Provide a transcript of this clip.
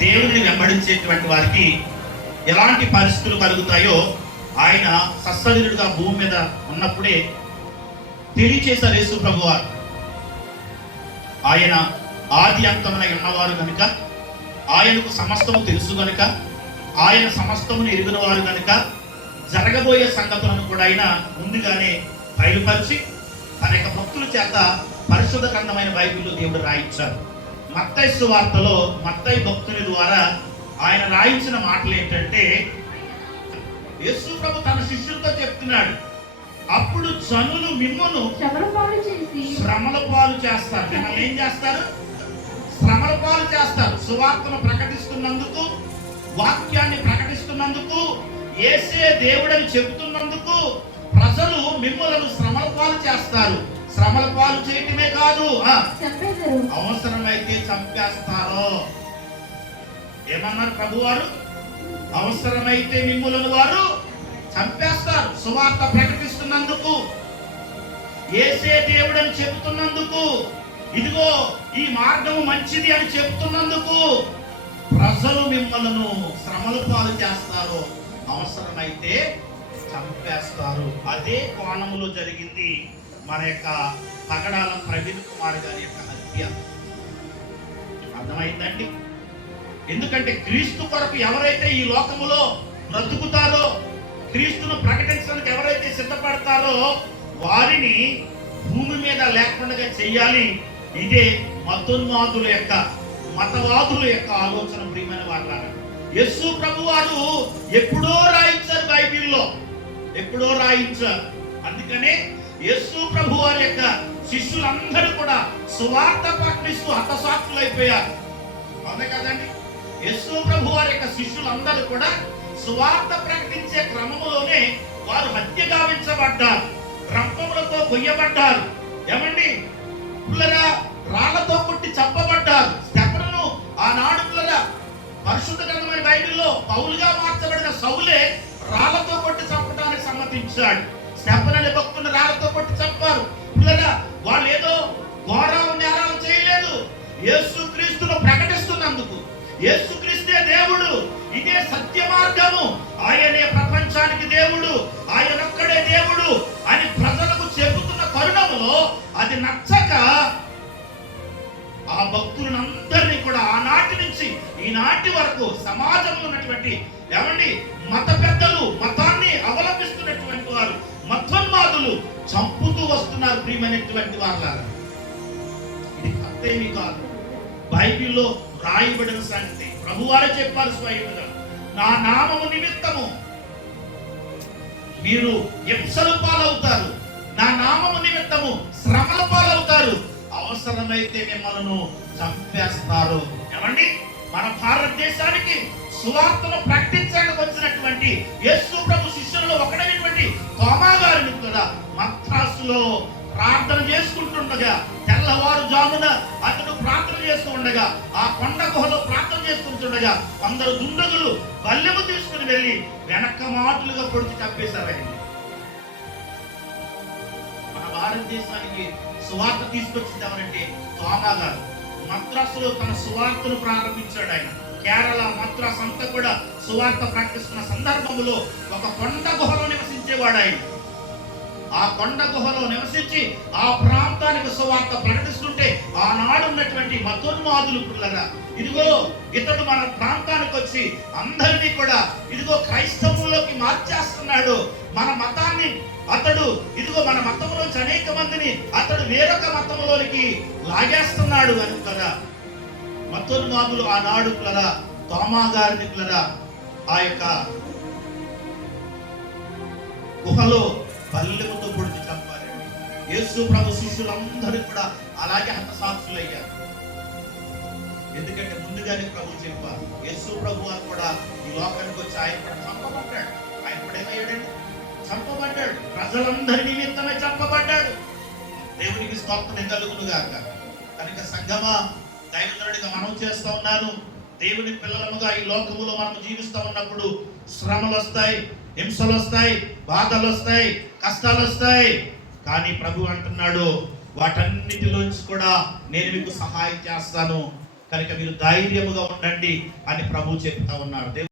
దేవుడిని వెంబడించేటువంటి వారికి ఎలాంటి పరిస్థితులు కలుగుతాయో ఆయన సశరీరుడుగా భూమి మీద ఉన్నప్పుడే తెలియచేశారు యేసు ప్రభువారు. ఆయన ఆది అంతమునై ఉన్నవారు కనుక, ఆయనకు సమస్తము తెలుసు కనుక, ఆయన సమస్తమును ఎరిగిన వారు కనుక జరగబోయే సంగతులను కూడా ఆయన ముందుగానే బయలుపరిచి తన యొక్క భక్తుల చేత పరిశుద్ధ గ్రంథమైన బైబిల్లో దేవుడు రాయించారు. మత్తయి సువార్తలో మత్తయి భక్తుని ద్వారా ఆయన రాయించిన మాటలు ఏంటంటే, యేసు ప్రభు తన శిష్యులతో చెప్తున్నాడు, అప్పుడు జనులు మిమ్మును శ్రమల పాలు చేస్తారు. మిమ్మల్ని ఏం చేస్తారు? శ్రమల పాలు చేస్తారు. సువార్తను ప్రకటిస్తున్నందుకు, వాక్యాన్ని ప్రకటిస్తున్నందుకు, యేసే దేవుడని చెబుతున్నందుకు ప్రజలు మిమ్మల్ని శ్రమల పాలు చేస్తారు. శ్రమల పాలు చేయటమే కాదు, అవసరమైతే చంపేస్తారు. ఏమన్నారు ప్రభువారు? అవసరమైతే మిమ్ములను వారు చంపేస్తారు. సువార్త ప్రకటిస్తున్నందుకు, యేసే దేవుడని చెబుతున్నందుకు, ఇదిగో ఈ మార్గం మంచిది అని చెబుతున్నందుకు ప్రజలు మిమ్మల్ని శ్రమల పాలు చేస్తారు, అవసరమైతే చంపేస్తారు. అదే కోణంలో జరిగింది మన యొక్క పగడాల ప్రవీణ్ కుమార్ గారి యొక్క హత్య. అర్థమైందండి? ఎందుకంటే క్రీస్తు కొరకు ఎవరైతే ఈ లోకములో బ్రతుకుతారో, క్రీస్తును ప్రకటించడానికి ఎవరైతే సిద్ధపడతారో వారిని భూమి మీద లేకుండా చెయ్యాలి. ఇదే మతోన్మాదుల యొక్క, మతవాదుల యొక్క ఆలోచన. ప్రియమైన వారు, యేసు ప్రభు వారు ఎప్పుడో రాయించారు బైబిల్లో, ఎప్పుడో రాయించారు. అందుకనే యేసు ప్రభు వారి యొక్క శిష్యులందరూ కూడా సువార్త ప్రకటిస్తూ హతసాక్షులైపోయారు. అవునే కదండి? యేసు ప్రభు వారి యొక్క శిష్యులందరూ కూడా సువార్త ప్రకటించే క్రమంలోనే వారు హత్య గావించబడ్డారు, రంపములతో కొయ్యబడ్డారు. ఏమండి పిల్లరా, రాళ్లతో కొట్టి చంపబడ్డారు. స్టెఫనును ఆనాడు పిల్లరా పరిశుద్ధ గ్రంథమైన బైబిల్లో పౌలుగా మార్చబడిన సౌలే రాళ్లతో కొట్టి చంపడానికి సమ్మతించాడు. స్టెఫను అనే భక్తుని రాళ్లతో కొట్టి చంపారు. పిల్లరా, వాళ్ళు ఏదో ఘోర నేరాలు చేయలేదు. యేసు క్రీస్తును ప్రకటిస్తున్నందుకు, యేసు క్రీస్తే దేవుడు, ఇదే సత్య మార్గము, ఆయనే ప్రపంచానికి దేవుడు, ఆయనొక్కడే దేవుడు అని ప్రజలకు చెబుతున్న తరుణంలో అది నచ్చక ఆ భక్తులందరినీ కూడా ఆనాటి నుంచి ఈనాటి వరకు సమాజంలో ఉన్నటువంటి ఏమండి మత పెద్దలు, మతాన్ని అవలంబిస్తున్నటువంటి వారు, మతోన్మాదులు చంపుతూ వస్తున్నారు. ప్రియమైనటువంటి వాళ్ళ ఇది కొత్తేమీ కాదు, బైబిల్లో రాయబడిన సంగతి. ప్రభువారే చెప్పారు స్వయంగా, నా నామము నిమిత్తము మీరు హింసల పాలవుతారు, నా నామము నిమిత్తము శ్రమల పాలవుతారు, అవసరమైతే మిమ్మల్ని చంపేస్తారు. ఏమండి మన భారతదేశానికి సువార్తను ప్రకటించడానికి వచ్చినటువంటి యేసు ప్రభు శిష్యులలో ఒకడైనటువంటి తోమా గారిని కూడా మద్రాసులో ప్రార్థన చేసుకుంటుండగా, తెల్లవారుజామున అతడు ప్రార్థన చేస్తూ ఉండగా, ఆ కొండ గుహలో ప్రార్థన చేసుకుంటుండగా కొందరు దుండగులు బల్లెము తీసుకుని వెళ్ళి వెనక మాటలుగా పొడిచి చంపేశారండి. మన భారతదేశానికి సువార్త తీసుకొచ్చింది ఎవరంటే తోమా గారు. మద్రాసులో తన సువార్తను ప్రారంభించాడు ఆయన. కేరళ, మద్రాసు అంతా కూడా సువార్త ప్రకటిస్తున్న సందర్భంలో ఒక కొండ గుహలో నివసించేవాడు ఆయన. ఆ కొండ గుహలో నివసించి ఆ ప్రాంతానికి సువార్త ప్రకటిస్తుంటే ఆనాడు ఉన్నటువంటి మతోన్మాదులు పిల్లగా, ఇదిగో ఇతడు మన ప్రాంతానికి వచ్చి అందరినీ కూడా ఇదిగో క్రైస్తవంలోకి మార్చేస్తున్నాడు, మన మతాన్ని అతడు ఇదిగో మన మతంలోంచి అనేక మందిని అతడు వేరొక మతంలోనికి లాగేస్తున్నాడు అని కదా మతోన్మాదులు ఆనాడు పిల్లరా తోమా గారిని పిల్లరా ఆ యొక్క గుహలో బల్లెముతో పొడిచి చంపారండి. యేసు ప్రభు శిష్యులందరూ కూడా అలాగే హతసాక్షులయ్యారు. ఎందుకంటే ముందుగానే ప్రభు చెప్పారు, యేసు ప్రభు కూడా ఈ లోకానికి వచ్చి ఆయన కూడా చంపబడ్డాడు. ఆయన కూడా ఏమయ్యాడండి? చంపబడ్డాడు. ప్రజలందరి నిమిత్తమే చంపబడ్డాడు. దేవునికి స్తోత్రం కలుగును గాక. కనుక సంగమా, దైవజనుడిగా మనం చేస్తా ఉన్నాను, దేవుని పిల్లలముగా ఈ లోకములో మనం జీవిస్తూ ఉన్నప్పుడు శ్రమలు వస్తాయి, హింసలు వస్తాయి, బాధలు వస్తాయి, కష్టాలు వస్తాయి. కానీ ప్రభు అంటున్నాడు, వాటన్నిటిలోంచి కూడా నేను మీకు సహాయం చేస్తాను. కనుక మీరు ధైర్యముగా ఉండండి అని ప్రభు చెప్తా ఉన్నారు.